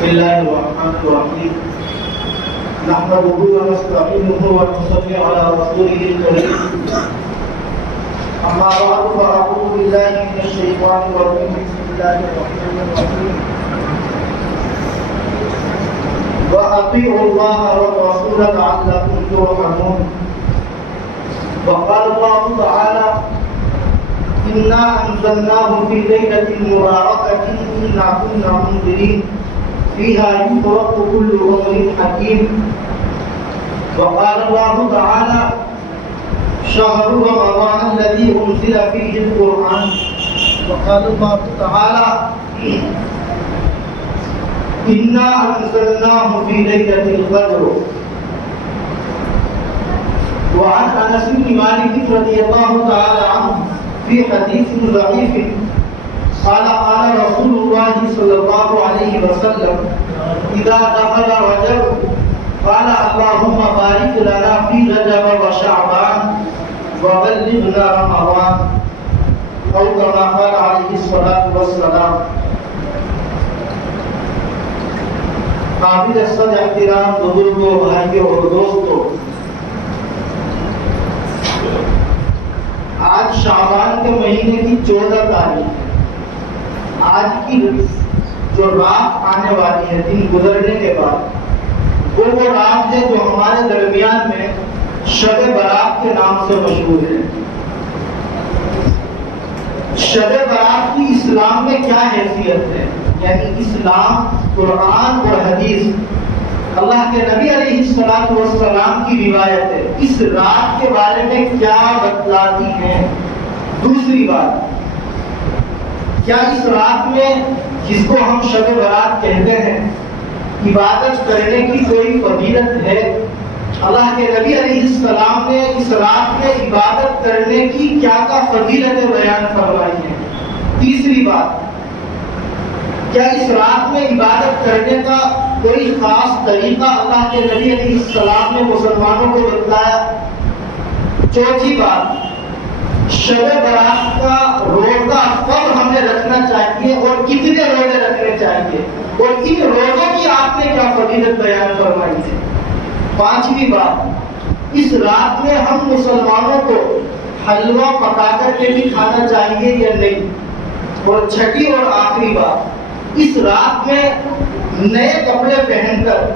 بسم الله الرحمن الرحيم نحمده ونستعينه ونصلي على رسوله الكريم أما بعد فأعوذ بالله من الشيطان الرجيم بسم الله الرحمن الرحيم وأطيعوا الله والرسول لعلكم ترحمون وقال الله تعالى إنا أنزلناه في ليلة مباركة إنا كنا منذرين فيها يفرق كل أمر حكيم وقال الله تعالى شهر رمضان الذي أنزل فيه القرآن وقال الله تعالى إنا أنزلناه في ليلة القدر وعن أنس بن مالك رضي الله تعالى عنه في حديث ضعيف قال قال رسول الله صلى الله عليه وسلم إذا دخل رجب قال اللهم بارك لنا في رجب وشعبان وبلغنا رمضان أو كما قال عليه الصلاة والسلام. قابل صد احترام بزرگوں بھائیوں اور دوستوں، آج شعبان کے مہینے کی 14 تاریخ ہے. آج کی جو رات آنے والی ہے دن گزرنے کے بعد وہ رات ہے جو ہمارے درمیان میں شب برات کے نام سے مشہور ہے. شب برات کی اسلام میں کیا حیثیت ہے؟ یعنی اسلام، قرآن اور حدیث، اللہ کے نبی علیہ السلام کی روایت ہے، اس رات کے بارے میں کیا بتلاتی ہیں. دوسری بات، کیا اس رات میں جس کو ہم شب برات کہتے ہیں عبادت کرنے کی کوئی فضیلت ہے؟ اللہ کے نبی علیہ السلام نے اس رات میں عبادت کرنے کی کیا فضیلتیں بیان فرمائی ہیں. تیسری بات، کیا اس رات میں عبادت کرنے کا کوئی خاص طریقہ اللہ کے نبی علیہ السلام نے مسلمانوں کو بتلایا؟ چوتھی بات، شب برات کا روزہ کب ہمیں رکھنا چاہیے اور کتنے روزے رکھنے چاہیے اور ان روزوں کی آپ نے کیا فضیلت بیان فرمائی ہے. پانچویں بات، اس رات میں ہم مسلمانوں کو حلوہ پکا کر کے بھی کھانا چاہیے یا نہیں. اور چھٹی اور آخری بات، اس رات میں نئے کپڑے پہن کر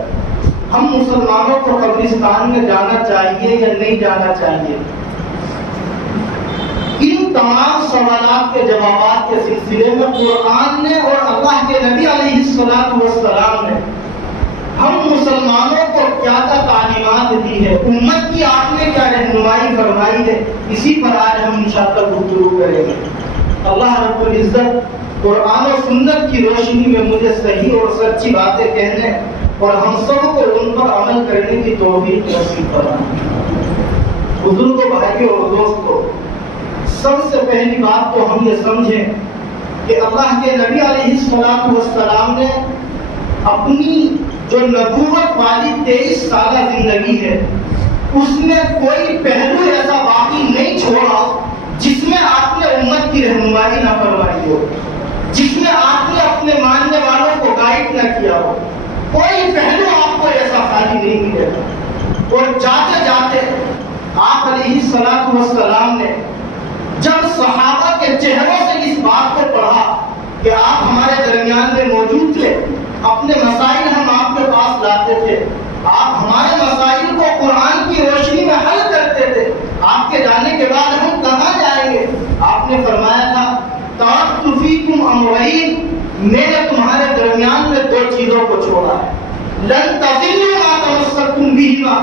ہم مسلمانوں کو قبرستان میں جانا چاہیے یا نہیں جانا چاہیے. ان تمام سوالات کے جوابات کے سلسلے میں قرآن نے اور اللہ کے نبی علیہ السلام نے ہم مسلمانوں کو کیا تعلیمات دی ہے، امت کی آپ نے کیا رہنمائی فرمائی ہے، اسی پر آج ہم انشاءاللہ گفتگو کریں گے. اللہ رب العزت قرآن و سنت کی روشنی میں مجھے صحیح اور سچی باتیں کہنے اور ہم سب کو ان پر عمل کرنے کی توفیق نصیب فرمائے. بزرگوں، بھائیوں اور دوستوں، سب سے پہلی بات تو ہم یہ سمجھیں کہ اللہ کے نبی علیہ السلام نے اپنی جو نبوت والی 23 سالہ زندگی ہے اس میں کوئی پہلو ایسا باقی نہیں چھوڑا جس میں آپ نے امت کی رہنمائی نہ فرمائی ہو، جس میں آپ نے اپنے ماننے والوں کو گائیڈ نہ کیا ہو. کوئی پہلو آپ کو ایسا خالی نہیں ملے. اور جاتے جاتے آپ علیہ السلام نے جب صحابہ کے چہروں سے اس بات کو پڑھا کہ آپ ہمارے درمیان میں موجود تھے، اپنے مسائل ہم آپ کے پاس لاتے تھے، آپ ہمارے مسائل کو قرآن کی روشنی میں حل کرتے تھے، آپ کے جانے کے بعد ہم کہاں جائیں گے؟ آپ نے فرمایا تھا ترکت فیکم امرین، میں نے تمہارے درمیان میں 2 چیزوں کو چھوڑا ہے. لن تضلوا ما تمسکتم بہما،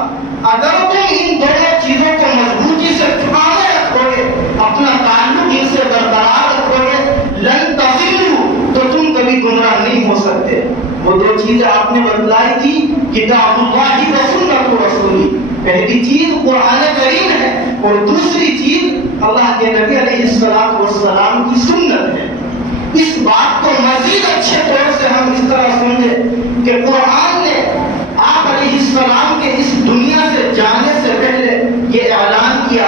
اگر تم ان دونوں چیزوں کو مضبوطی سے تھامے رکھو گے، اپنا تعلق ان سے برقرار رکھو گے، لن تضلوا، تو تم کبھی گمراہ نہیں ہو سکتے. وہ 2 چیزیں آپ نے بتلائی تھی، کتاب اللہ و سنت رسولی. پہلی چیز قرآن کریم ہے اور دوسری چیز اللہ کے نبی علیہ السلام کی سنت ہے. اس بات کو مزید اچھے طور سے ہم اس طرح سمجھیں کہ قرآن نے آپ علیہ السلام کے اس دنیا سے جانے سے پہلے یہ اعلان کیا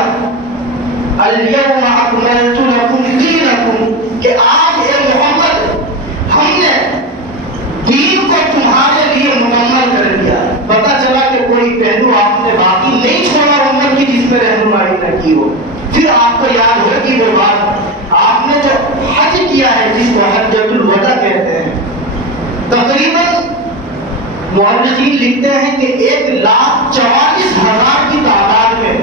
الیوم اکملت لکم دینکم، کہ آج اے محمد ہم نے دین کو تمہارے مؤرخین لکھتے ہیں کہ 1,44,000 کی تعداد میں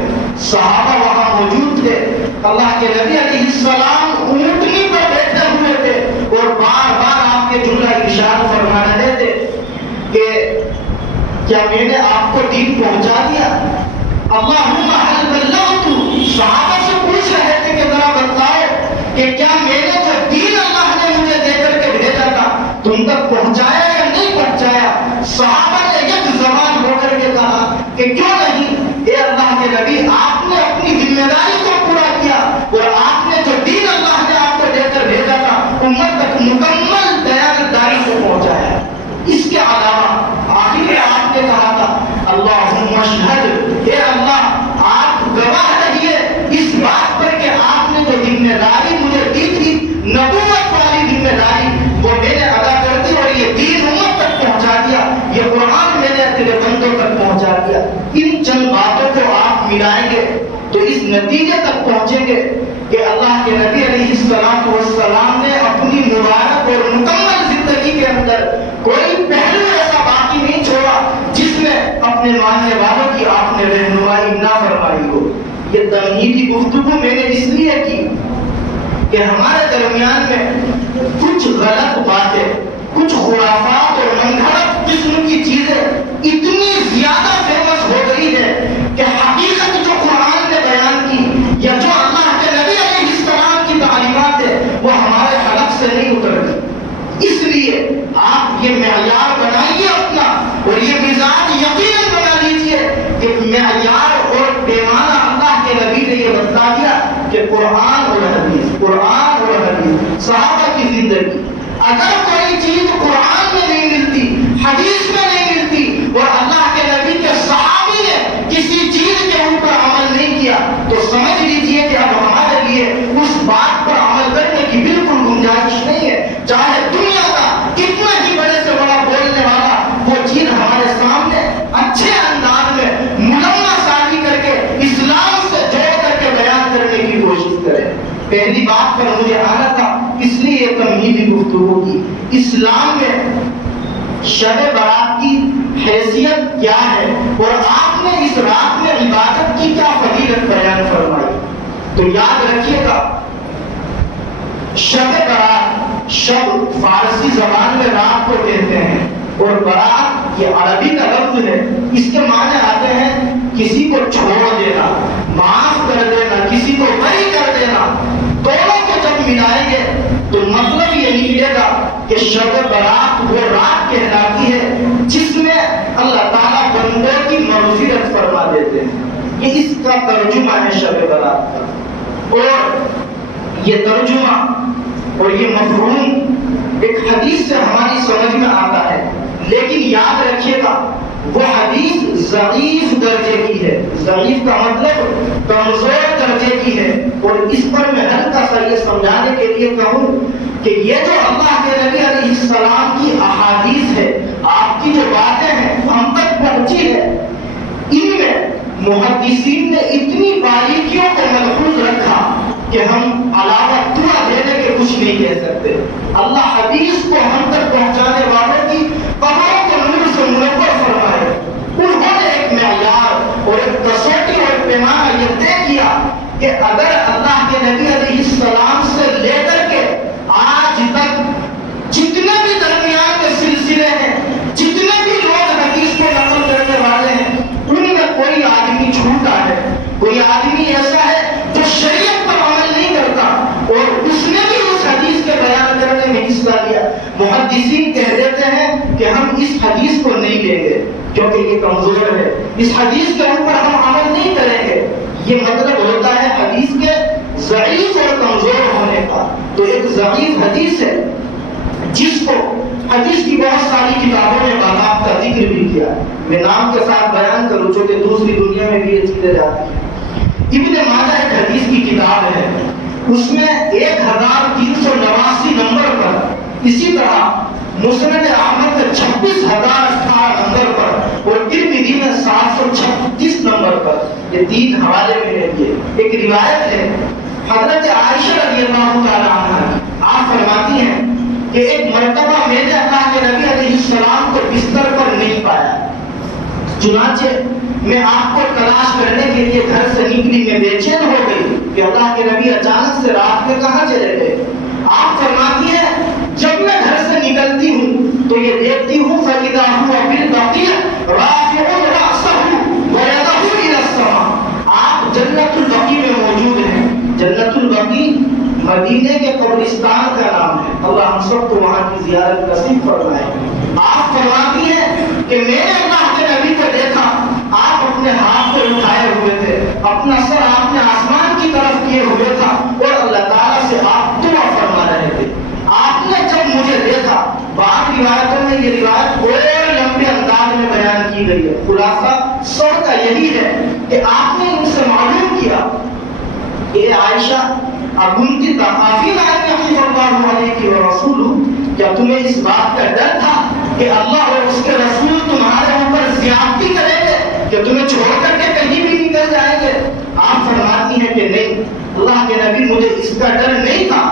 صحابہ وہاں موجود تھے. اللہ کے نبی علیہ السلام اونٹنی پر بیٹھے ہوئے تھے اور بار بار آپ کے جملہ ارشاد فرما رہے تھے کہ کیا میں نے آپ کو دین پہنچا دیا؟ اللہم حل بلغت. صحابہ سے پوچھ رہے تھے کہ ذرا بتاؤ کہ کیا میں نے جو دین اللہ نے مجھے دے کر کے بھیجا تھا تم تک پہنچایا یا نہیں پہنچایا؟ صحابہ نے یک زبان ہو کر کے کہا کہ کیوں نہیں اے اللہ کے نبی، آپ نے اپنی ذمہ داری کو پورا کیا اور آپ نے جو دین اللہ نے آپ کو دے کر بھیجا تھا امت تک مکمل دیانتداری سے پہنچایا. اس کے علاوہ آخر میں آپ نے کہا تھا اللہم اشہد، اے اللہ آپ گواہ رہیے اس بات پر کہ آپ نے جو ذمہ داری مجھے دی تھی، نبوت والی ذمہ داری، وہ میں نے ادا کر دی اور یہ دین امت تک پہنچا دیا، یہ قرآن میں نے تیرے بندوں تک پہنچا دیا. ان چند باتوں کو آپ ملائیں گے تو اس نتیجے تک پہنچیں گے کہ اللہ کے نبی علیہ السلام نے اپنی مبارک اور مکمل زندگی کے اندر کوئی پہلو ایسا باقی نہیں چھوڑا جس میں اپنے ماننے والوں کی آپ نے رہنمائی نہ فرمائی ہو. یہ تمہیدی گفتگو میں نے اس لیے کی کہ ہمارے درمیان میں کچھ غلط باتیں، کچھ خرافات اور منگھڑت قسم کی چیزیں اتنی زیادہ فیمس ہو گئی ہے کہ حقیقت جو قرآن نے بیان کی یا جو اللہ کے نبی علیہ السلام کی تعلیمات ہے وہ ہمارے حلق سے نہیں اترتی. اس لیے آپ یہ معیار بنائیے اپنا اور یہ مزاج یقیناً بنا لیجیے کہ معیار اور پیمانہ اللہ کے نبی نے یہ بتا دیا کہ قرآن اور حدیث، قرآن اور حدیث، صحابہ کی زندگی. اگر کوئی چیز قرآن میں نہیں ملتی، حدیث میں نہیں ملتی اور اللہ کے نبی کے صحابی نے کسی چیز کے اوپر عمل نہیں کیا تو سمجھ لیجیے کہ اب ہمارے لیے اس بات پر عمل کرنے کی بالکل گنجائش نہیں ہے. چاہے دنیا کا کتنا ہی بڑے سے بڑا بولنے والا وہ چیز ہمارے سامنے اچھے انداز میں ملمہ سازی کر کے اسلام سے جوڑ کر کے بیان کرنے کی کوشش کرے. پہلی بات پر مجھے آنا تھا اس لیے یہ تمہیدی گفتگو کی. اسلام میں شب برات کی حیثیت کیا ہے اور آپ نے اس رات میں عبادت کی کیا فضیلت بیان فرمائی. تو یاد رکھیے گا شب برات، شب فارسی زبان میں رات کو کہتے ہیں اور برات یہ عربی کا لفظ ہے. اس کے معنی آتے ہیں کسی کو چھوڑ دینا، معاف کر دینا، کسی کو بری کر دینا. دونوں کو جب ملائیں گے تو مطلب یہ نکلے گا کہ شب برات وہ رات کہلاتی ہے جس میں اللہ تعالیٰ بندوں کی مغفرت فرما دیتے ہیں. یہ اس کا ترجمہ ہے شب برات کا. اور یہ ترجمہ اور یہ مفہوم ایک حدیث سے ہماری سمجھ میں آتا ہے، لیکن یاد رکھیے گا وہ حدیث ضعیف درجے کی ہے. ضعیف کا مطلب کمزور درجے کی ہے. اور اس پر میں ہلکا سا یہ سمجھانے کے لیے کہوں کہ یہ جو اللہ کے نبی علیہ السلام کی احادیث ہے، آپ کی جو باتیں ہیں ہم تک پہنچی ہے، ان میں محدثین نے اتنی باریکیوں کو محفوظ رکھا کہ ہم علاوہ دعا دینے کے کچھ نہیں کہہ سکتے. اللہ حدیث کو ہم تک پہنچانے والوں کی قبروں کو نور سے منور فرمائے. انہوں نے ایک معیار اور ایک کسوٹی اور پیمانہ یہ طے کیا کہ اگر اللہ کے نبی علیہ السلام سے لے کر کے آج تک جتنے بھی درمیان کے سلسلے ہیں، جتنے بھی لوگ حدیث کو نقل کرنے والے ہیں، ان میں کوئی آدمی چھوٹا ہے، کوئی آدمی ایسا ہے جو شریعت پر عمل نہیں کرتا اور اس نے بھی اس حدیث کے بیان کرنے میں حصہ لیا. محدثین کہہ دیتے ہیں کہ ہم اس حدیث کو نہیں لیں گے کیونکہ یہ کمزور ہے، اس حدیث کے اوپر ہم عمل نہیں کریں گے. یہ مطلب ہوتا ہے حدیث کے ضعیف اور کمزور ہونے کا. تو ایک ضعیف حدیث ہے جس کو حدیث کی بہت ساری کتابوں میں باقاعدہ ذکر بھی کیا. میں نام کے ساتھ بیان کروں چونکہ دوسری دنیا میں بھی یہ چیزیں جاتی ہیں. ابن ماجہ ایک حدیث کی کتاب ہے، اس میں 1389 نمبر پر، اسی طرح مسند احمد میں 26,018 نمبر پر اور ترمذی میں 736 نمبر پر، یہ 3 حوالے میں ہے. یہ ایک روایت ہے حضرت عائشہ رضی اللہ تعالی عنہا، آپ فرماتی ہیں کہ ایک مرتبہ میں نے اللہ کے نبی علیہ السلام کو بستر پر نہیں پایا. چنانچہ میں آپ کو تلاش کرنے کے لیے گھر سے نکلی، میں بے چین ہو گئی کہ اللہ کے نبی اچانک سے رات میں کہاں چلے گئے۔ آپ فرماتی ہیں جب میں گھر سے نکلتی ہوں تو یہ دیکھتی ہوں فَإِذَا هُوَ بِالْبَقِيعِ رَافِعٌ رَأْسَهُ وَيَدَهُ إِلَى السَّمَاءِ۔ آپ جنت البقیع میں موجود ہیں۔ جنت البقیع مدینے کے قبرستان کا نام ہے، اللہ ہم سب کو وہاں کی زیارت نصیب فرمائے۔ آپ فرماتی ہیں کہ میں نے اللہ کے نبی کو دیکھا، آپ اپنے ہاتھ کو اٹھائے ہوئے تھے، اپنا سر آپ نے آسمان کی طرف کیے ہوئے تھا اور اللہ تعالیٰ سے آپ دعا فرما رہے تھے۔ آپ نے جب مجھے دیکھا، بعض روایتوں میں یہ روایت اور لمبے انداز میں بیان کی گئی ہے، خلاصہ سب کا یہی ہے کہ آپ نے ان سے معلوم کیا کہ عائشہ اکنتی تخافین ان یحیف اللہ علیک ورسولہ، کیا تمہیں اس بات کا ڈر تھا کہ اللہ اور اس کے رسول تمہارے اوپر زیادتی کریں گے، کہ تمہیں چھوڑ کر کے کہیں بھی نکل جائیں گے؟ آپ فرماتی ہیں کہ نہیں، اللہ کے نبی مجھے اس کا ڈر نہیں تھا،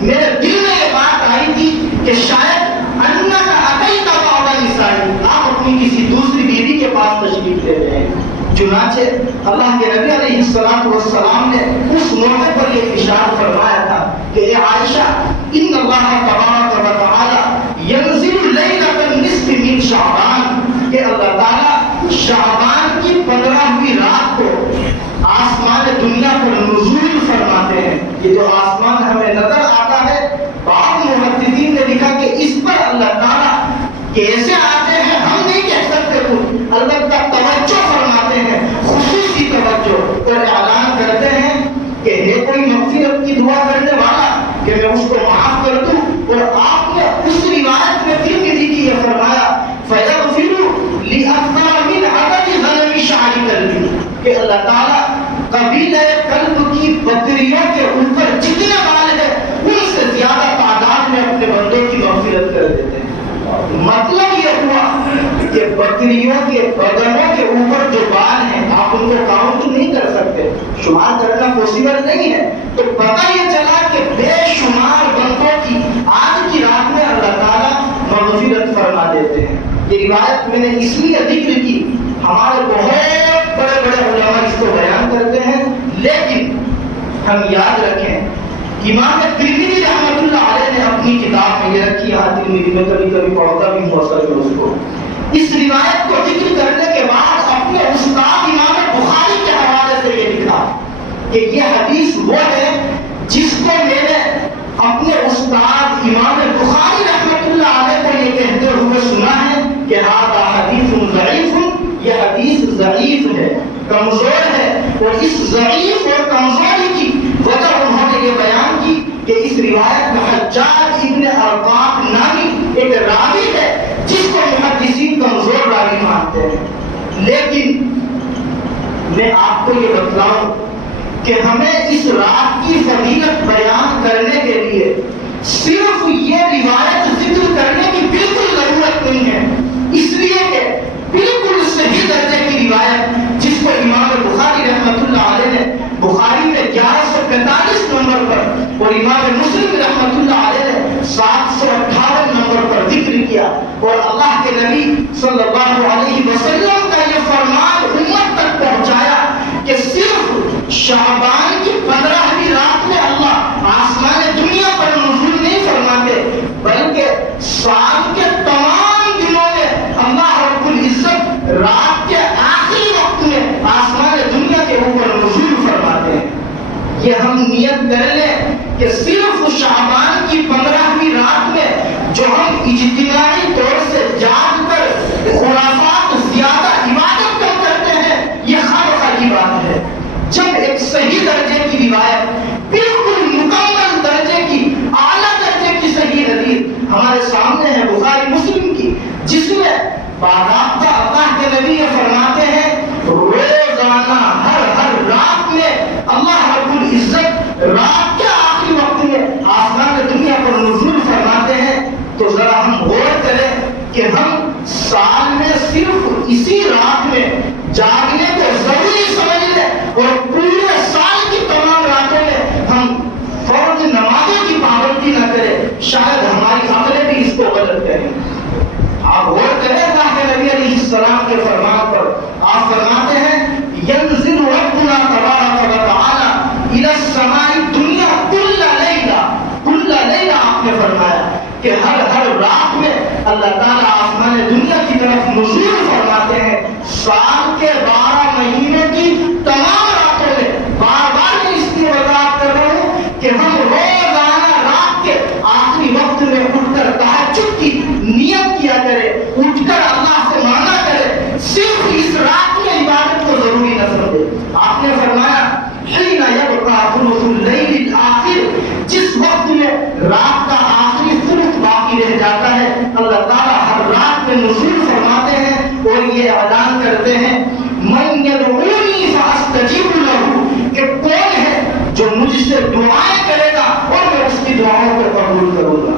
میرے دل میں یہ بات آئی تھی کہ شاید انک اتیت بعض نسائی، آپ اپنی کسی دوسری بیوی کے پاس تشریف لے رہے ہیں۔ چنانچہ اللہ کے نبی علیہ السلام نے اس موقع پر یہ ارشاد فرمایا تھا کہ اے عائشہ، ان اللہ تبارک و تعالی ینزل لیلۃ النصف من شعبان، کہ اللہ تعالی شعبان کی 15ویں رات کو آسمان دنیا پر نزول فرماتے ہیں۔ یہ جو آسمان ہمیں نظر آتا ہے، بعض محدثین نے لکھا کہ اس پر اللہ تعالی کیسے آتے ہیں ہم نہیں کہہ سکتے، البتہ توجہ فرماتے ہیں، خصوصی توجہ، اور اعلان کرتے ہیں کہ ہے کوئی مغفرت کی دعا کرنے والا کہ میں اس کو معاف کر دوں۔ اور آپ نے اس روایت میں ترمذی کی یہ فرمایا فَيَغْفِرُ لِأَكْثَرَ مِنْ عَدَدِ غَنَمِ شَعْرِ قَلْبِهِ، کہ اللہ تعالیٰ قبیلہ قلب کی بکریوں کے اوپر جتنے بال ہیں ان سے زیادہ تعداد میں اپنے بندوں کی مغفرت کر دیتے ہیں۔ مطلب یہ ہوا کہ بکریوں کے بدنوں کے اوپر جو بال ہیں آپ ان کو کاؤنٹ نہیں کر سکتے، شمار کرنا پاسبل نہیں ہے، تو پتہ یہ چلا کہ بے شمار بندوں کی آج کی رات میں اللہ تعالیٰ مغفرت فرما دیتے ہیں۔ یہ روایت میں نے اس لیے ذکر کی، ہمارے بہت بڑے بڑے علماء اس کو بیان کرتے ہیں، لیکن ہم یاد رکھیں امام ترمذی رحمۃ اللہ علیہ نے اپنی کتاب میں یہ رکھی، یہاں ترمذی میں کبھی کبھی پڑھتا بھی ہوں اصل میں اس کو، اس روایت کو ذکر کرنے کے بعد اپنے استاد امام بخاری کے حوالے سے یہ لکھا کہ یہ حدیث وہ ہے جس کو میں نے اپنے استاد امام بخاری رحمۃ اللہ علیہ کو یہ کہتے ہوئے سنا ہے کہ ھذا حدیث ضعیف، یہ حدیث ضعیف ہے، کمزور ہے، اور اس ضعیف اور کمزوری کی وجہ انہوں نے یہ بیان کی کہ اس روایت میں حجاج ابن ارقام نامی ایک راوی ہے جس کو محدثین کمزور راوی مانتے ہیں۔ لیکن میں آپ کو یہ بتلاؤں کہ ہمیں اس رات کی فضیلت بیان کرنے کے لیے صرف یہ روایت ذکر کرنے کی بالکل ضرورت نہیں ہے، اس لیے کہ بالکل صحیح درجے کی روایت جس کو امام بخاری رحمۃ اللہ علیہ نے بخاری میں 1145 نمبر پر اور امام مسلم رحمۃ اللہ علیہ نے 758 نمبر پر ذکر کیا، اور اللہ کے نبی صلی اللہ علیہ وسلم کا یہ فرمان امت تک پہنچایا کہ صرف شعبان کی 15ویں رات میں اللہ آسمان دنیا پر نزول نہیں فرماتے، بلکہ سال کے تمام دنوں میں اللہ رب العزت رات کے آخری وقت میں آسمان دنیا کے اوپر نزول فرماتے ہیں۔ یہ ہم نیت کر لیں کہ صرف شعبان کی 15ویں رات میں جو ہم اجتماعی طور سے جاگ کر خرافات زیادہ عبادت کم کرتے ہیں یہ خامخواہ کی بات ہے، جب ایک صحیح درجے کی روایت بالکل مکمل درجے کی اعلیٰ درجے کی صحیح حدیث ہمارے سامنے ہے بخاری مسلم کی، جس میں باضابطہ اللہ کے نبی یہ فرماتے ہیں روزانہ ہر رات میں اللہ رب العزت رات کے آخری وقت میں آسمان دنیا پر نزول فرماتے ہیں، تو ذرا ہم غور کریں کہ ہم سال میں صرف اسی رات میں جاگنے کو ضروری سمجھ لیں اور پورے سال کی تمام راتوں میں ہم فرض نمازوں کی پابندی نہ کریں، شاید ہماری عقلیں بھی اس کو غلط کریں۔ آپ غور کریں اللہ کے نبی علیہ السلام کے فرمان پر آسمان دنیا کی طرف نزول فرماتے ہیں. سال کے 12 مہینوں کی تمام راتوں میں بار بار میں اس لیے وضاحت کر رہا ہوں کہ ہم روزانہ رات کے آخری وقت میں اٹھ کر تہجد کی نیت کیا کرے, اٹھ کر اللہ سے مانگا کرے, صرف اس رات میں عبادت کو ضروری نہ سمجھے. آپ نے فرمایا حین یبقى ثلث اللیل الآخر, جس وقت میں رات کا آخری ثلث باقی رہ جاتا ہے, اللہ تعالیٰ ہر رات میں نزول فرماتے ہیں اور یہ اعلان کرتے ہیں من یدعونی فاستجیب له, کہ کون ہے جو مجھ سے دعائیں کرے گا اور میں اس کی دعاؤں کو قبول کروں گا.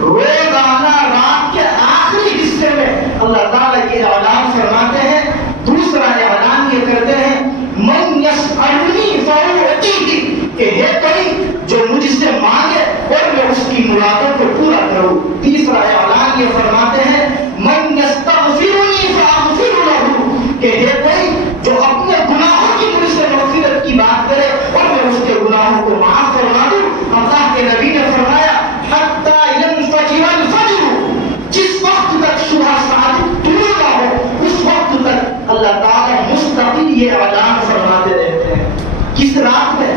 روزانہ رات کے آخری حصے میں اللہ تعالیٰ یہ اعلان فرماتے ہیں. دوسرا اعلان یہ کرتے ہیں من یسألنی فأعطیہ, کہ ہے کوئی جو مجھ سے مانگے اور میں اس کی مرادوں کو پورا کروں. تیسرا اعلان یہ فرماتے ہیں من یستغفرنی فأغفر له, کہ ہے کوئی جو اپنے گناہوں کی مجھ سے مغفرت کی بات کرے اور میں اس کے گناہوں کو معاف فرما دوں. اللہ کے نبی نے فرمایا حتی ینفجر الفجر, جس وقت تک صبح صادق طلوع نہ ہو اس وقت تک اللہ تعالیٰ مستقل یہ اعلان فرماتے رہتے ہیں. کس رات میں؟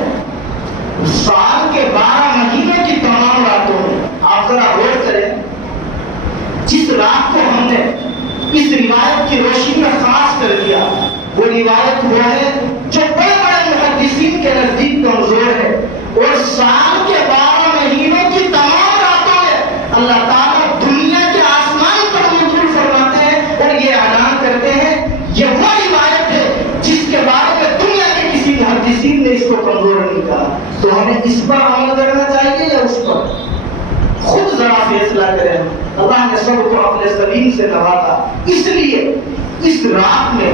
سال کے 12 مہینوں کی تمام راتوں میں. آپ ذرا غور کریں, جس رات کو ہم نے اس روایت کی روشنی میں خاص کر دیا, وہ روایت وہ ہے جو بڑے بڑے محدثین کے نزدیک کمزور ہے, اور سال کے 12 مہینوں کی تمام راتوں میں اللہ تعالیٰ دنیا کے آسمان پر نزول فرماتے ہیں اور یہ اعلان کرتے ہیں. یہ وہ روایت ہے جس کے بارے میں دنیا کے کسی محدثین نے اس کو کمزور نہیں کہا. تو ہمیں اس پر عمل کرنا چاہیے یا اس پر؟ خود ذرا فیصلہ کریں. اللہ نے سب کو اپنے سلیم سے نوازا, اس لیے اس رات میں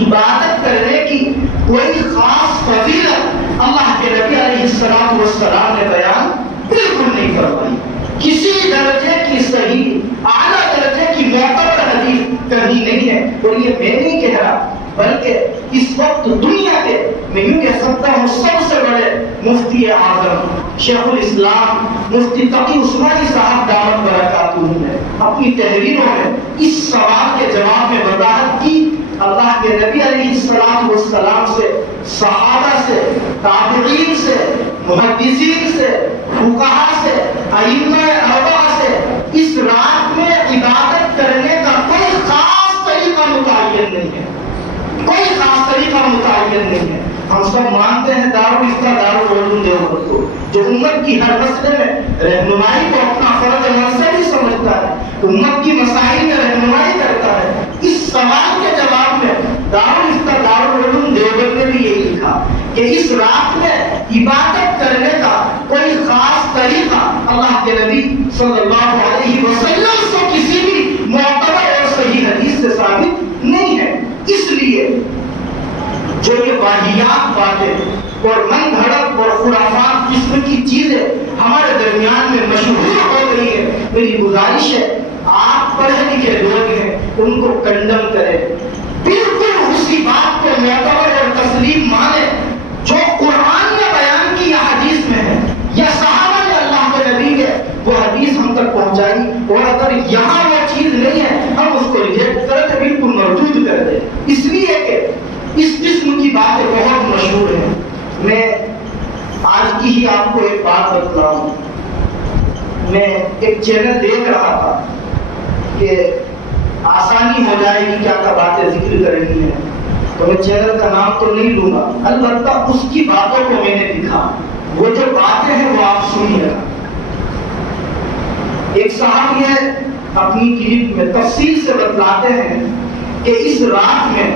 عبادت کرنے کی کوئی خاص فضیلت اللہ کے نبی علیہ السلام نے بیان بالکل نہیں فرمائی. کسی درجے کی صحیح اعلیٰ درجے کی معتبر حدیث کہیں نہیں ہے. اور یہ میں نہیں کہہ رہا, بلکہ اس وقت دنیا کے میں یوں کہہ سکتا ہوں سب سے بڑے مفتی اعظم شیخ الاسلام مفتی تقی عثمانی صاحب دامت برکاتہ نے اپنی تحریروں میں اس سوال کے جواب میں وضاحت کی. اللہ کے نبی علیہ السلام سے, صحابہ سے, تابعین سے, محدثین سے, فقہاء سے, ائمہ اربعہ سے اس رات میں عبادت کرنے کا کوئی خاص طریقہ متعین نہیں ہے. کوئی خاص طریقہ متعین نہیں ہے. ہم سب مانتے ہیں دارالفتہ دارالعلوم دیوبند کو, جو امت کی ہر مسئلے میں رہنمائی کو اپنا فرض منصبی سمجھتا ہے, امت کی مسائل میں رہنمائی کرتا ہے. اس سوال کے جواب میں دارالفتہ دارالعلوم دیوبند نے بھی یہی لکھا کہ اس رات میں عبادت کرنے کا کوئی خاص طریقہ اللہ کے نبی صلی اللہ علیہ وسلم سے کسی بھی معتبر اور صحیح حدیث سے ثابت نہیں ہے. اس لیے جو یہ واہیات باتیں اور من گھڑت اور خرافات قسم کی چیزیں ہمارے درمیان میں مشہور ہو گئی ہے, میری گزارش ہے آپ پڑھے لکھے لوگ ہیں ان کو کنڈم کریں, بالکل اسی بات کو معتبر اور تسلیم مانے جو قرآن نے بیان کی یا حدیث میں ہے یا صحابہ نے اللہ کے نبی کے وہ حدیث ہم تک پہنچائی, اور اگر یہاں وہ چیز نہیں ہے ہم اس کو ریجیکٹ کریں تو بالکل مردود کر دیں. اس لیے کہ اس قسم کی باتیں بہت مشہور ہیں. میں آج کی ہی آپ کو ایک بات بتلاؤں. میں ایک چینل دیکھ رہا تھا کہ آسانی ہو جائے گی کیا کیا باتیں ذکر کرنی ہے, تو میں چینل کا نام تو نہیں لوں گا, البتہ اس کی باتوں کو میں نے لکھا. وہ جو باتیں ہیں وہ آپ سنیے گا. ایک صاحب یہ اپنی کلپ میں تفصیل سے بتلاتے ہیں کہ اس رات میں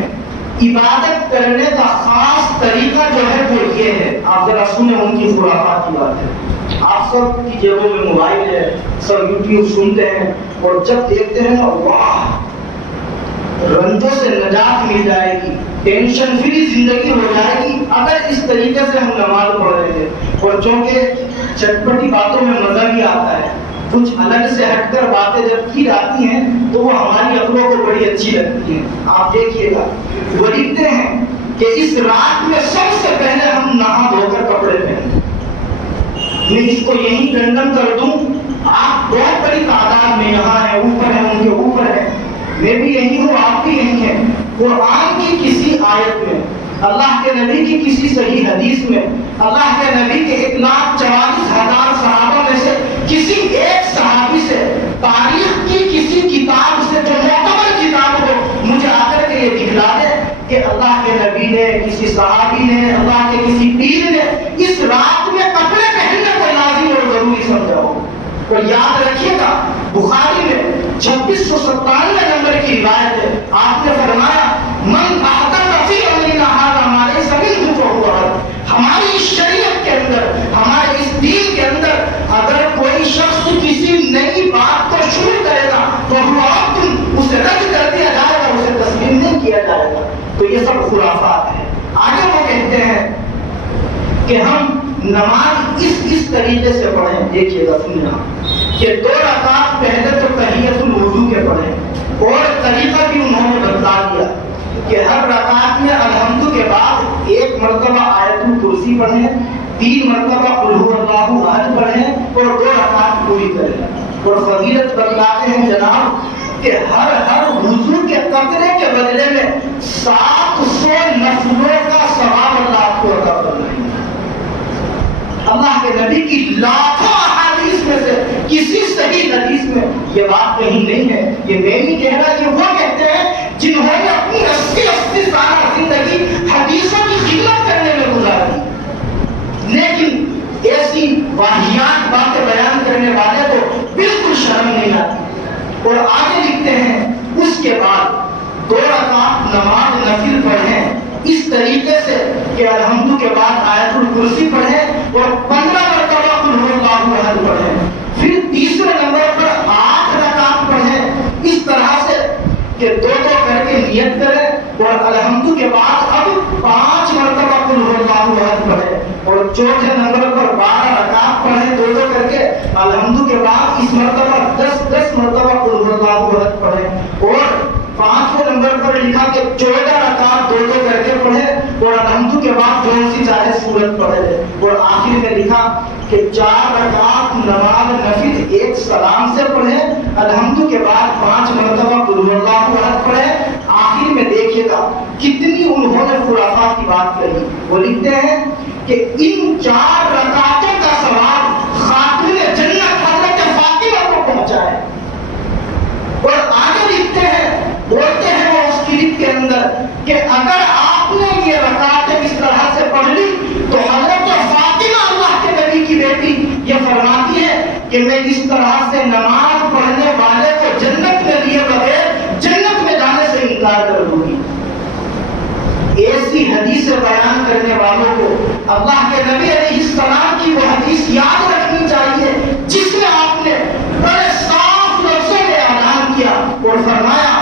عبادت کرنے کا خاص طریقہ جو ہے وہ یہ ہے. آپ ذرا سنیں ان کی خرافات کی بات ہے. آپ سب کی جیبوں میں موبائل ہے, سب یوٹیوب سنتے ہیں اور جب دیکھتے ہیں نا واہ رنجوں سے نجات مل جائے گی, ٹینشن فری زندگی ہو جائے گی اگر اس طریقے سے ہم نماز پڑھ رہے ہیں. اور چونکہ چٹپٹی باتوں میں مزہ بھی آتا ہے, کچھ الگ سے ہٹ کر باتیں جب کی جاتی ہیں تو وہ ہماری عقلوں کو بڑی اچھی لگتی ہیں. آپ دیکھیے گا وہ لکھتے ہیں کہ اس رات میں سب سے پہلے ہم نہا دھو کر کپڑے پہنیں. میں اس کو یہی کنڈم کر دوں آپ بہت بڑی تعداد میں یہاں ہیں، اوپر ہیں، ان کے اوپر ہیں، میں بھی یہی ہوں، آپ بھی یہی ہیں۔ قرآن کی کسی آیت میں، اللہ کے نبی کی کسی صحیح حدیث میں، اللہ کے نبی کے 1,44,000 صحابہ میں سے کسی ایک صحابی سے، تاریخ کی کسی کتاب سے جو معتبر کتاب ہو، مجھے آ کر کے یہ دکھلا دے کہ اللہ کے نبی نے، کسی صحابی نے، اللہ کے کسی پیر نے اس رات میں کپڑے پہننے کو لازم اور ضروری سمجھا ہو۔ اور یاد رکھیے گا، بخاری میں 2697 نمبر کی روایت ہے، آپ نے فرمایا من احدث فی امرنا ھذا ما لیس منہ فہو رد۔ ہماری اس شریعت کے اندر، ہمارے اس دین کے اندر اگر کوئی شخص کسی نئی بات کو شروع کرے گا تو اسے رد کر دیا جائے گا، اسے تسلیم نہیں کیا جائے گا۔ تو یہ سب خرافات ہیں۔ آگے وہ کہتے ہیں کہ ہم نماز اس طریقے سے پڑھیں، دیکھیے گا سننا، کہ 2 رکعت پہلے تو تحیۃ الوضو کے پڑھیں، اور طریقہ بھی انہوں نے بتلا دیا کہ ہر رکعت میں الحمد کے بعد 1 مرتبہ آیت الکرسی پڑھیں، 3 مرتبہ قل ھو اللہ احد پڑھیں، اور 2 رکعت پوری کریں۔ اور فضیلت بتلاتے ہیں جناب کہ ہر وضو کے قطرے کے بدلے میں 700 نفلوں کا ثواب اللہ آپ کو عطا فرمائے۔ اللہ کے نبی کی لاکھوں احادیث میں سے کسی صحیح حدیث میں یہ بات کہیں نہیں ہے۔ یہ میں نہیں کہہ رہا، یہ وہ کہتے ہیں جنہوں نے اپنی 80 سالہ زندگی حدیثوں کی خدمت کرنے میں گزار دی، لیکن ایسی واہیات باتیں بیان کرنے والے کو بالکل شرم نہیں آتی۔ اور آگے لکھتے ہیں اس کے بعد 2 رکعت نماز نفل پڑھیں اس طریقے سے کہ الحمد کے بعد آیت الکرسی پڑھیں اور 15 مرتبہ قل ھو اللہ احد پڑھیں۔ پھر تیسرے نمبر پر 8 رکعت پڑھیں اس طرح سے کہ 2 کر کے نیت کریں، اور الحمد کے بعد اب 5 مرتبہ قل ھو اللہ احد پڑھیں، اور چوتھے نمبر پر 12 رکعت پڑھیں 2 کر کے، الحمد کے بعد اس مرتبہ 10 مرتبہ قل ھو اللہ احد پڑھیں، اور 5ویں نمبر پر لکھا کہ 14 رکعت 2 کر کے پڑھے، اور الحمد کے بعد جو سی چاہے سورت پڑھے لے، اور آخر میں لکھا کہ 4 رکعت نماز نفل 1 سلام سے پڑھے، الحمد کے بعد 5 مرتبہ قل ھو اللہ احد پڑھے۔ آخر میں دیکھیے گا کتنی انہوں نے خرافات کی بات کری۔ وہ لکھتے ہیں کہ ان 4 رکعتوں کا ثواب خاتون جنت حضرت فاطمہ کو پہنچا ہے۔ اور آگے لکھتے ہیں، بولتے ہیں وہ اس کلپ کے اندر کہ اگر آپ نے یہ رکعتیں اس طرح سے پڑھ لی تو حضرت فاطمہ اللہ کے نبی کی بیٹی یہ فرماتی ہے کہ میں اس طرح سے نماز پڑھنے والے کو جنت میں لیے بغیر جنت میں جانے سے انکار کر دوں گی۔ ایسی حدیث بیان کرنے والوں کو اللہ کے نبی علیہ السلام کی وہ حدیث یاد رکھنی چاہیے جس میں آپ نے بڑے صاف لفظوں میں اعلان کیا اور فرمایا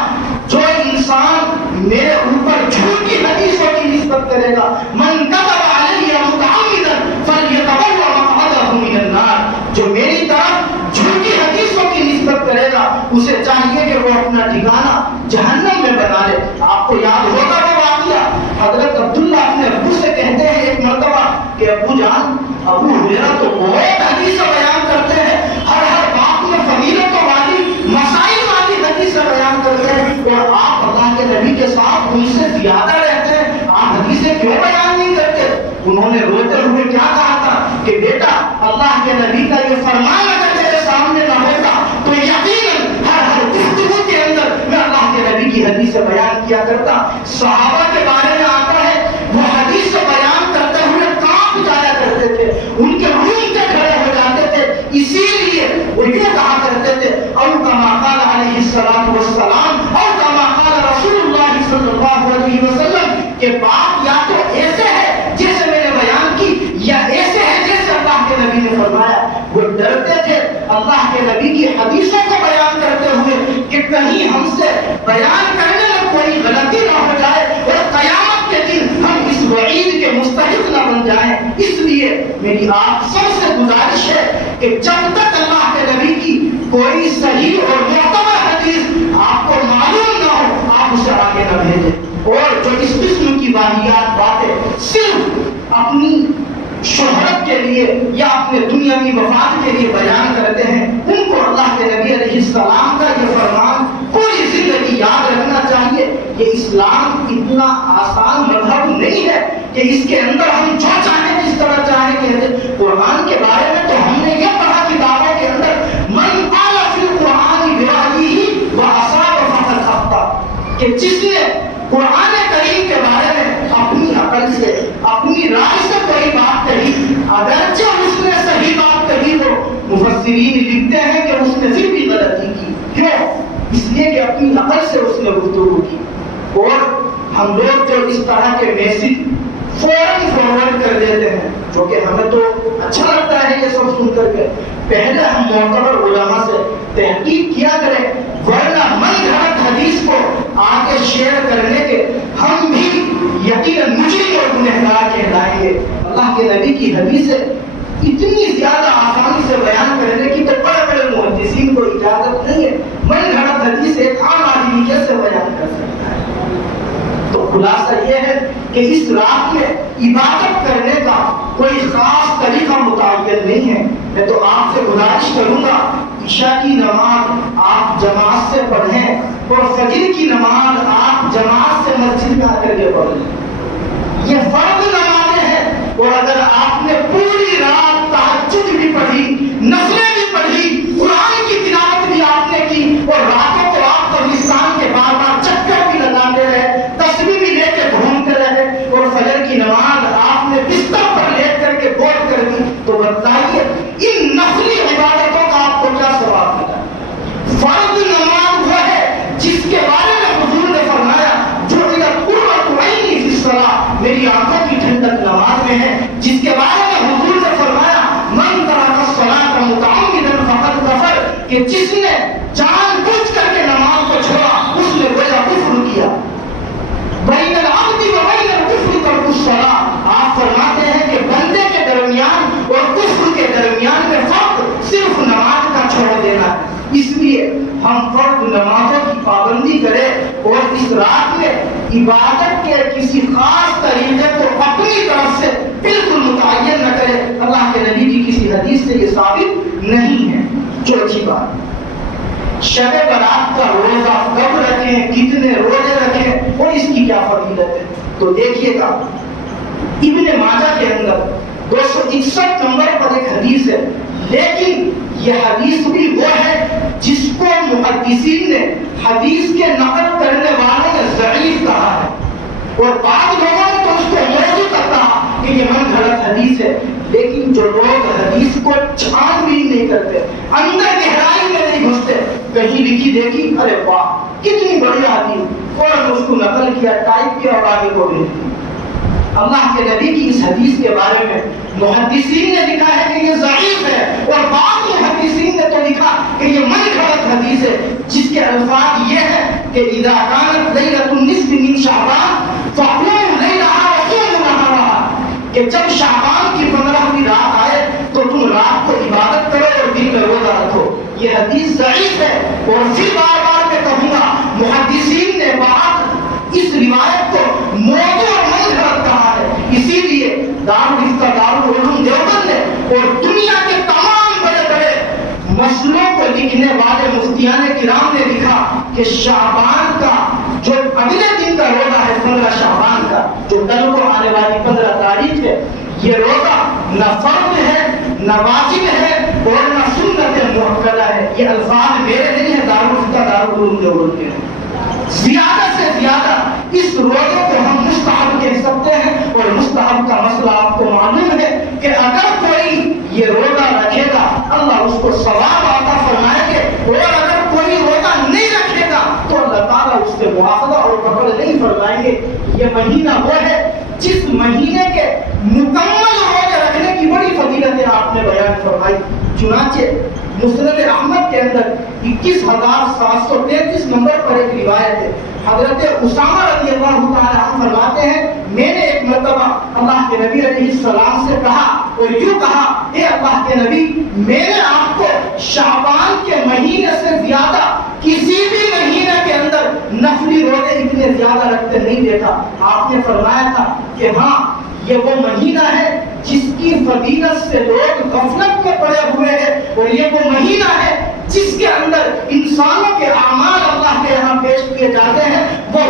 جو انسان میرے اوپر جھوٹی حدیثوں کی نسبت کرے گا، من کذب علی متعمدا فلیتبوأ مقعدہ من النار، جو میری طرف جھوٹی حدیثوں کی نسبت کرے گا اسے چاہیے کہ وہ اپنا ٹھکانہ جہنم میں بنا لے۔ آپ کو یاد ہوگا وہ واقعہ، حضرت عبداللہ اپنے ابو سے کہتے ہیں ایک مرتبہ کہ ابو جان، ابو ہریرہ تو بہت حدیثیں بیان کرتے ہیں، ہر بات میں فضیلتوں والی مسائل والی حدیثیں بیان کرتے ہیں، اور آپ اللہ کے نبی کے ساتھ ان سے زیادہ رہتے ہیں، آپ حدیثیں کیوں بیان نہیں کرتے؟ انہوں نے روتے ہوئے کیا کہا تھا کہ بیٹا اللہ کے نبی کا یہ فرمان اگر میرے سامنے نہ ہوتا تو یقیناً ہر گفتگو کے اندر میں اللہ کے نبی کی حدیث بیان کیا کرتا۔ صحابہ کے بارے میں آتا ہے وہ حدیث بیان کرتے ہوئے کانپ جایا کرتے تھے، ان کے رونگٹے کھڑے ہو جاتے تھے، اسی لیے وہ یہ کہا کرتے تھے او کما قال علیہ الصلوۃ والسلام او کما قال رسول اللہ صلی اللہ علیہ وسلم، کہ بات یا تو ایسے ہے جیسے میں نے بیان کی یا ایسے ہے جیسے اللہ کے نبی نے فرمایا۔ وہ ڈرتے تھے اللہ کے نبی کی حدیثوں کو بیان کرتے ہوئے کہ کہیں ہم سے بیان کرنے میں کوئی غلطی نہ ہو جائے اور قیامت کے دن ہم اس وعید کے مستحق نہ بن جائیں۔ اس لیے میری آپ سب سے گزارش ہے کہ جب تک اللہ کے نبی کی کوئی صحیح اور معتبر حدیث آپ کو معلوم نہ ہو آپ اسے آگے نہ بھیجیں، اور جو اس قسم کی واہیات باتیں صرف اپنی شہرت کے لیے یا اپنے دنیاوی مفاد کے لیے بیان کرتے ہیں ان السلام کا یہ فرمان پوری زندگی یاد رکھنا چاہیے. یہ اسلام اتنا آسان مذہب نہیں ہے کہ اس کے اندر ہم جو چاہیں جس طرح چاہیں کہتے. قرآن کے بارے میں تو ہم نے یہ پڑھا کتابوں کے اندر من قال فی القرآن برأیہ واصاب فقد اخطأ، کہ جس نے قرآن کریم کے بارے میں اپنی عقل سے اپنی رائے سے کوئی بات کہی، اگرچہ اس نے صحیح بات کہی، تو مفسرین لکھتے ہیں کہ اس نے پھر بھی غلطی کی. کیوں؟ اس لیے کہ اپنی عقل سے اس نے گفتگو کی. اور ہم لوگ جو اس طرح کے میسج فوراً فارورڈ کر دیتے ہیں، جو کہ ہمیں تو اچھا لگتا ہے یہ سب سن کر کے، پہلے ہم معتبر علماء سے تحقیق کیا کریں، ورنہ من گھڑت حدیث کو آگے شیئر کرنے کے ہم بھی یقیناً مجرم اور گنہگار کہلائیں گے. اللہ کے نبی کی حدیث اتنی زیادہ آسانی سے بیان کرنے کی تو بڑے بڑے محدثین کو اجازت نہیں ہے. من گھڑت حدیث ایک عام آدمی کیسے بیان کر سکتا ہے؟ تو خلاصہ یہ ہے کہ اس رات میں عبادت کرنے کا کوئی خاص طریقہ متعین نہیں ہے. میں تو آپ سے گزارش کروں گا عشاء کی نماز آپ جماعت سے پڑھیں اور فجر کی نماز آپ جماعت سے مسجد میں آ کر کے پڑھیں. یہ فرض نمازیں ہیں، اور اگر آپ نے پوری رات تہجد بھی پڑھی، نفلیں بھی پڑھی، قرآن کی تلاوت بھی آپ نے کی، اور راتوں کو آپ قبرستان کے بار بار چکر بھی لگاتے رہے، تسبیح بھی لے کے گھومتے رہے، اور فجر کی نماز آپ نے بستر پر لیٹ کر کے بول کر دی، تو بتائیے ان نفلی عبادتوں کا آپ کو کیا ثواب ملا؟ فرض نماز وہ ہے جس کے بارے میں حضور نے فرمایا جعلت قرۃ عینی فی الصلاۃ، میری آنکھوں کی ٹھنڈک نماز میں ہے. جس کے بارے میں حضور نے فرمایا من ترک الصلاۃ متعمدا فقد کفر، کہ جس نے جان بوجھ کر کے نماز کو چھوڑا اس نے گویا کفر کیا. بین العبد و بین الکفر ترک الصلاۃ، آپ فرماتے ہیں کہ بندے کے درمیان اور کفر کے درمیان میں فرق صرف نماز کا چھوڑ دینا ہے. اس لیے ہم فرض نمازوں کی پابندی کریں اور اس رات میں عبادت کے کسی خاص طریقے کو اپنی طرف سے بالکل متعین نہ کریں. اللہ کے نبی کی کسی حدیث سے یہ ثابت نہیں ہے. چوتھی بات، شب برات کا روزہ کب رکھیں، کتنے روزے رکھیں اور اس کی کیا فضیلت ہے؟ تو دیکھیے گا ابن ماجہ کے اندر 261 نمبر پر ایک حدیث ہے، لیکن یہ حدیث بھی وہ ہے جس کو محدثین نے حدیث کے نقل کرنے والوں نے ضعیف کہا ہے، اور بعض لوگوں نے تو اس کو موضوع کہا کہ یہ من گھڑت حدیث ہے. لیکن جو لوگ حدیث کو چھان بین نہیں کرتے، اندر گہرائی میں نہیں گھستے، کہیں لکھی دیکھی ارے واہ کتنی بڑھیا حدیث، اور اس کو نقل کیا، ٹائپ کیا اور آگے کو بھیج دیا. اللہ کے نبی کی اس حدیث کے بارے میں محدثین نے لکھا ہے کہ یہ ضعیف ہے، اور بعض محدثین نے تو لکھا کہ یہ من گھڑت حدیث ہے، جس کے الفاظ یہ ہیں کہ اذا كانت ليلة النصف من شعبان فقوموا ليلها وصوموا نهارها، کہ جب شعبان کی 15ویں رات آئے تو تم رات کو عبادت کرو اور دن میں روزہ رکھو. یہ حدیث ضعیف ہے، اور پھر بار بار میں کہوں گا محدثین نے بات اس روایت کو موضوع اور من گھڑت کہا ہے. اسی لیے دارالعلوم دیوبند نے اور دنیا کے تمام بڑے بڑے مسئلوں کو لکھنے والے مفتیان کرام نے لکھا کہ شعبان کا جو اگلے دن کا روزہ ہے 15 شعبان کا، جو کل کو آنے والی 15 تاریخ ہے، یہ روزہ نہ فرض ہے نہ واجب ہے اور نہ سنت مؤکدہ ہے. یہ الفاظ میرے نہیں ہیں، دارالعلوم دیوبند کے ہیں. زیادہ سے زیادہ اس روزے کو ہم مستحب کہہ سکتے ہیں، اور مستحب کا مسئلہ آپ کو معلوم ہے کہ اگر کوئی یہ روزہ رکھے گا اللہ اس کو ثواب عطا فرمائیں گے، اور اگر کوئی روزہ نہیں رکھے گا تو اللہ تعالیٰ اس سے مواخذہ اور پکڑ نہیں فرمائیں گے. یہ مہینہ وہ ہے جس مہینے کے مکمل روزے رکھنے کی بڑی فضیلتیں آپ نے بیان فرمائی. چنانچہ مسند احمد کے اندر 21733 نمبر پر ایک روایت ہے. حضرت اسامہ رضی اللہ تعالی عنہ فرماتے ہیں میں نے ایک مرتبہ اللہ کے نبی علیہ السلام سے کہا اور یوں کہا، اے اللہ کے نبی، میں نے آپ کو شعبان کے مہینے سے زیادہ کسی بھی مہینے کے اندر نفلی روزے اتنے زیادہ رکھتے نہیں دیکھا. آپ نے فرمایا تھا کہ ہاں یہ وہ مہینہ ہے جس کی فضیلت سے لوگ غفلت میں پڑے ہوئے ہیں، اور یہ وہ مہینہ ہے جس کے اندر انسانوں کے اعمال اللہ کے یہاں پیش کیے جاتے ہیں، وہ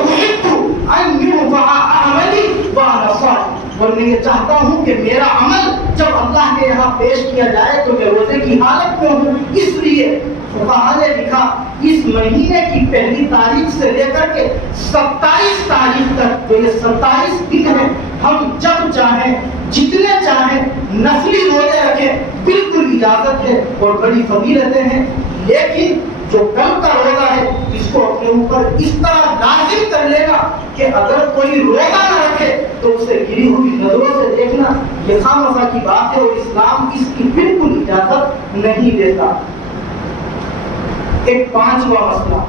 اور میں یہ چاہتا ہوں کہ میرا عمل جب اللہ کے یہاں پیش کیا جائے تو میں روزے کی حالت میں ہوں۔ اس لیے فقہاء نے لکھا اس مہینے کی پہلی تاریخ سے لے کر کے 27 تاریخ تک، تو یہ 27 دن ہے، ہم جب چاہیں جتنے چاہیں نفلی روزے رکھیں، بالکل اجازت ہے اور بڑی فضیلتیں ہیں۔ لیکن جو کل کا روزہ ہے اس کو اپنے اوپر اس طرح لازم کر لینا کہ اگر کوئی روزہ نہ رکھے تو اسے گری ہوئی نظروں سے دیکھنا، یہ خامخواہ کی بات ہے اور اسلام اس کی بالکل اجازت نہیں دیتا۔ ایک 5واں مسئلہ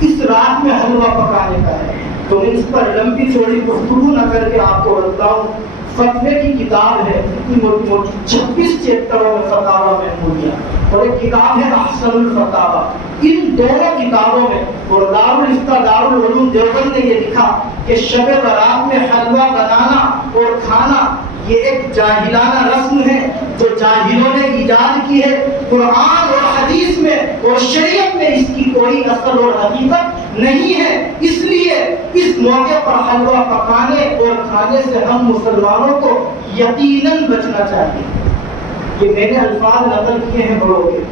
اس رات میں حلوہ پکانے کا ہے، تو میں اس پر لمبی چوڑی گفتگو نہ کر کے آپ کو بتاؤں۔ فتوے کی کتاب ہے، اتنی موٹی موٹی 26 چیپٹروں میں فتاوی محمودیہ، اور ایک کتاب ہے احسن الفتاوی۔ ان دونوں کتابوں میں اور دارالفتہ دارالعلوم دیوبند نے یہ لکھا کہ شب برات میں حلوہ بنانا اور کھانا یہ ایک جاہلانہ رسم ہے جو جاہلوں نے ایجاد کی ہے۔ قرآن اور حدیث میں اور شریعت میں اس کی کوئی اصل اور حقیقت نہیں ہے، اس لیے اس موقع پر حلوہ پکانے اور کھانے سے ہم مسلمانوں کو یقیناً بچنا چاہیے۔ یہ میں نے الفاظ نقل کیے ہیں بڑوں کے۔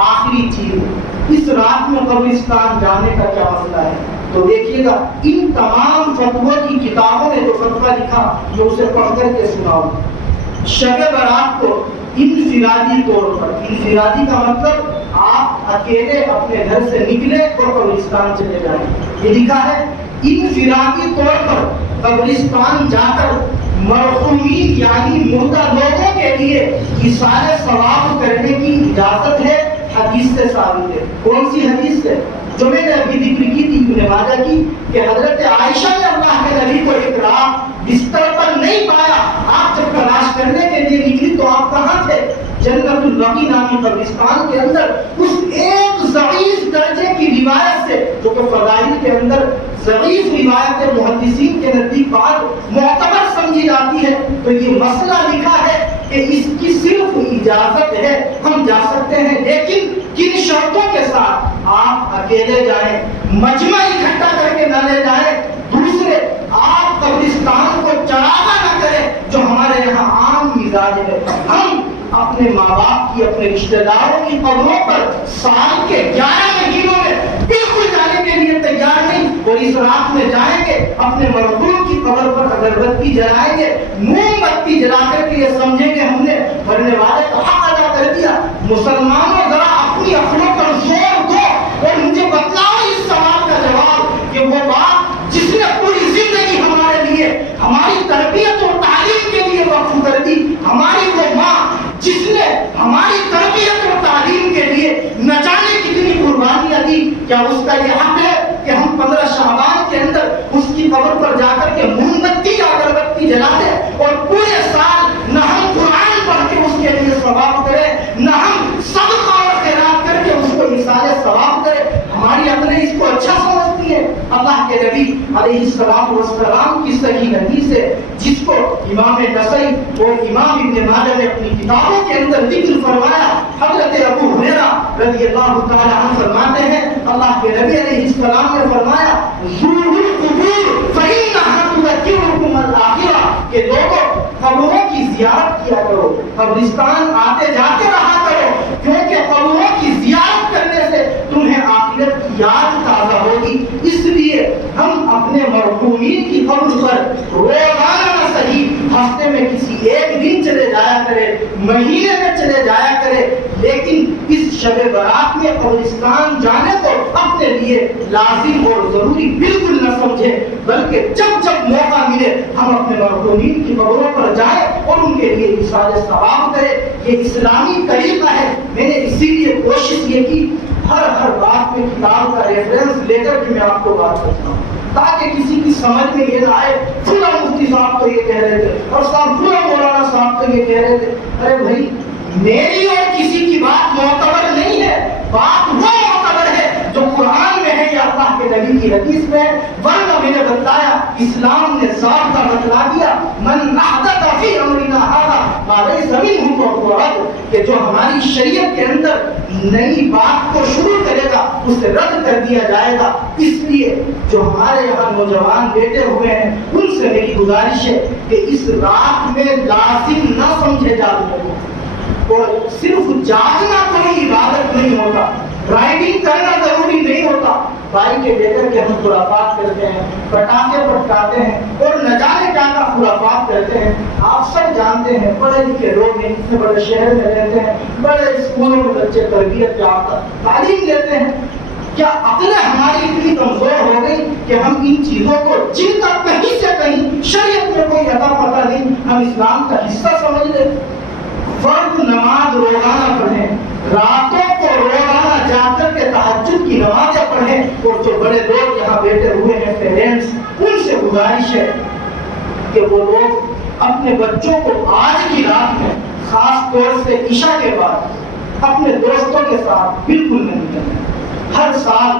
آخری چیز، اس رات میں قبرستان جانے کا کیا مسئلہ ہے؟ تو دیکھیے گا ان تمام فتووں کی کتابوں نے جو فتویٰ لکھا میں اسے پڑھ کر کے سناؤں۔ شب برات کو انفرادی طور پر، انفرادی کا مطلب آپ اکیلے اپنے گھر سے نکلے اور قبرستان چلے جائیں، یہ لکھا ہے انفرادی طور پر قبرستان جا کر مرحومین یعنی مردہ لوگوں کے لیے ایثار ثواب کرنے کی اجازت ہے، حدیث سے ثابت ہے۔ کون سی حدیث سے؟ جو میں نے ابھی ذکر کی تھی ابن ماجہ کی، کہ حضرت عائشہ نے اللہ کے نبی کو ایک رات بستر پر نہیں پایا، آپ جب تلاش کرنے کے لیے نکلی تو آپ کہاں تھے؟ جنت البقیع نامی قبرستان کے اندر اس ایک ضعیف درجے کی روایت سے، جو کہ فضائل کے اندر ضعیف روایت محدثین کے نزدیک بات معتبر سمجھی جاتی ہے۔ تو یہ مسئلہ لکھا ہے کہ اس کی صرف اجازت ہے، ہم جا سکتے ہیں، لیکن کن شرطوں کے ساتھ؟ آپ اکیلے جائیں، مجمع اکٹھا کر کے نہ لے جائیں، دوسرے آپ قبرستان کو چراغا نہ کریں جو ہمارے یہاں عام مزاج ہے۔ ہم اپنے ماں باپ کی، اپنے رشتہ داروں کی قبروں پر سال کے 11 مہینوں میں بالکل جانے کے لیے تیار نہیں، اور اس رات میں جائیں گے اپنے مرحوم کی قبر پر اگربتی جلائیں گے، موم بتی جلا کر کے یہ سمجھیں گے ہم نے مرنے والے کا حق ادا کر دیا۔ مسلمانوں ذرا اپنی عقلوں پر زور دو اور مجھے بتلاؤ اس سوال کا جواب کہ وہ بات جس نے پوری زندگی ہمارے لیے، ہماری تربیت اور تعلیم کے لیے وقف کر دی، ہماری وہ ماں جس نے ہماری تربیت اور تعلیم کے لیے نہ جانے کتنی قربانیاں دی، کیا اس کا یہ حق ہے کہ ہم 15 شعبان کے اندر اس کی قبر پر جا کر کے موم بتی یا اگربتی جلا دیں اور پورے سال نہ ہم قرآن پڑھ کے اس کے لیے ثواب کریں، نہ ہم صدقہ اور خیرات کر کے اس کو ایثار ثواب کریں؟ ہماری عقلیں اس کو اچھا سمجھتی ہیں۔ اللہ کے نبی علیہ السلام کی صحیح حدیث ہے جس کو امام نسائی اور امام ابن ماجہ نے اپنی کتابوں کے اندر ذکر فرمایا۔ حضرت ابو ہریرہ رضی اللہ تعالی عنہ فرماتے ہیں اللہ کے نبی علیہ السلام نے فرمایا زوروا القبور فإنها تذكركم الآخرہ، کہ لوگوں قبروں کی زیارت کیا کرو، قبرستان آتے جاتے رہا کرو، کیونکہ قبروں کی زیارت کرنے سے تمہیں آخرت کی یاد تازہ ہوگی۔ اس لیے ہم اپنے مرحومین کی قبر پر روزانہ نہ صحیح ہفتے میں کسی ایک دن چلے جایا کرے، مہینے میں چلے جایا کرے، لیکن اس شب برات میں قبرستان جانے کو اپنے لیے لازم اور ضروری بالکل نہ سمجھے، بلکہ جب جب موقع ملے ہم اپنے مرحومین کی قبروں پر جائیں اور ان کے لیے ایثار ثواب کریں۔ یہ اسلامی طریقہ ہے۔ میں نے اسی لیے کوشش یہ کی ہر بات میں کتاب کا ریفرنس لے کر کے میں آپ کو بات کرتا ہوں، تاکہ کسی کی سمجھ میں یہ نہ آئے فلاں مفتی صاحب تو یہ کہہ رہے تھے اور صاحب فلاں مولانا صاحب تو یہ کہہ رہے تھے۔ ارے بھائی، میری اور کسی کی بات معتبر نہیں ہے، بات وہ معتبر ہے جو قرآن میں ہے یا اللہ کے کے نبی کی حدیث میں، ورنہ میں نے بتلایا اسلام نے ضابطہ بتلا دیا، من احدث فی امرنا ھذا ما لیس منہ فہو رد، کہ جو ہماری شریعت کے اندر نئی بات کو شروع کرے گا اسے رد کر دیا جائے گا۔ اس لیے جو ہمارے یہاں نوجوان بیٹھے ہوئے ہیں ان سے میری گزارش ہے کہ اس رات میں لازم نہ سمجھے جاتے ہیں، اور صرف جاگنا کوئی عبادت نہیں ہوتا، رائڈنگ کرنا ضروری نہیں ہوتا۔ بائکیں لے کر کے ہم خرافات کرتے ہیں، پٹاخے پٹکاتے ہیں اور نہ جانے کیا کیا خرافات کرتے ہیں۔ آپ سب جانتے ہیں پڑھے لکھے لوگ ہیں، اتنے بڑے شہر میں رہتے ہیں، بڑے اسکولوں میں بچے تربیت یافتہ تعلیم لیتے ہیں، کیا عقل ہماری اتنی کمزور ہو گئی کہ ہم ان چیزوں کو جن کا کہیں سے کہیں شریعت میں کوئی اتا پتہ نہیں ہم اسلام کا حصہ سمجھ لیں؟ فرض نماز روزانہ پڑھیں، راتوں کو روزانہ جا کر کے تہجد کی نمازیں پڑھیں، اور جو بڑے لوگ یہاں بیٹھے ہوئے ہیں پیرنٹس، ان سے گزارش ہے کہ وہ لوگ اپنے بچوں کو آج کی رات میں خاص طور سے عشاء کے بعد اپنے دوستوں کے ساتھ بالکل نہیں کریں۔ ہر سال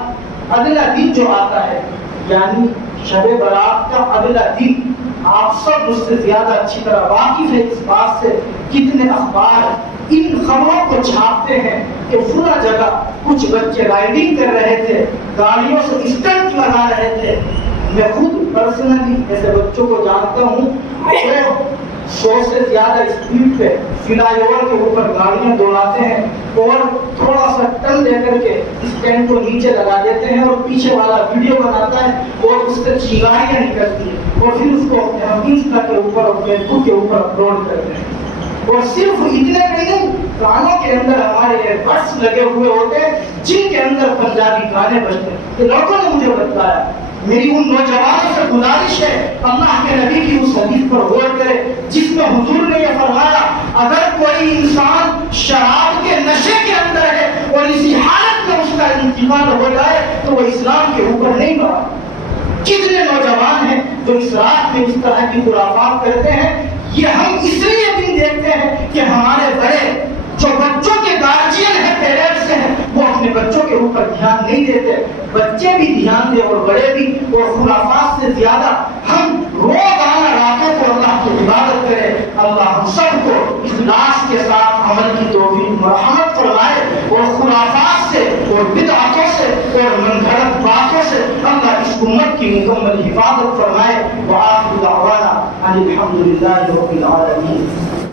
اگلا دن جو آتا ہے یعنی شب برات کا اگلا دن، آپ سب مجھ سے زیادہ اچھی طرح واقف ہے اس بات سے، کتنے اخبار ان خبروں کو چھاپتے ہیں کہ فلاں جگہ کچھ بچے رائڈنگ کر رہے تھے، گاڑیوں سے اسٹنٹ لگا رہے تھے۔ میں خود پرسنلی ایسے بچوں کو جانتا ہوں جو 100 سے زیادہ اسپیڈ پہ فلائی اوور کے اوپر گاڑیاں دوڑاتے ہیں اور تھوڑا سا ٹرن لے کر کے اسٹینڈ کو نیچے لگا دیتے ہیں اور پیچھے والا ویڈیو بناتا ہے اور اس سے چنگاریاں نکلتی ہیں اور پھر اس کو اپنے انسٹا کے اوپر اور فیس بک کے اوپر اپلوڈ کرتے ہیں۔ اور صرف اتنے میں نہیں، کانوں کے اندر ہمارے ایئر بڈس لگے ہوئے ہوتے ہیں جن کے اندر پنجابی گانے بجتے ہیں۔ یہ لوگوں نے مجھے بتایا۔ میری ان نوجوانوں سے گزارش ہے اللہ کے نبی کی اس حدیث پر غور کرے جس میں حضور نے یہ فرمایا، اگر کوئی انسان شراب کے نشے کے اندر ہے اور اسی حالت میں اس کا انتقال ہو جائے تو وہ اسلام کے اوپر نہیں مرا۔ کتنے نوجوان ہیں جو اس رات میں اس طرح کی خرافات کرتے ہیں؟ یہ ہم اس لیے بھی دیکھتے ہیں کہ ہمارے بڑے جو بچوں کے گارجین ہیں، پیرنٹس ہیں، وہ اپنے بچوں کے اوپر دھیان نہیں دیتے۔ بچے بھی دھیان دیں اور بڑے بھی، اور خرافات سے زیادہ ہم روزانہ راتوں کو اللہ کی عبادت کریں۔ اللہ ہم سب کو اخلاص کے ساتھ عمل کی توفیق مرحمت فرمائے، اور خرافات سے اور بدعتوں سے اور منگھڑت باتوں سے اللہ اس امت کی مکمل حفاظت فرمائے۔ وآخر دعوانا ان الحمد للہ رب العالمین۔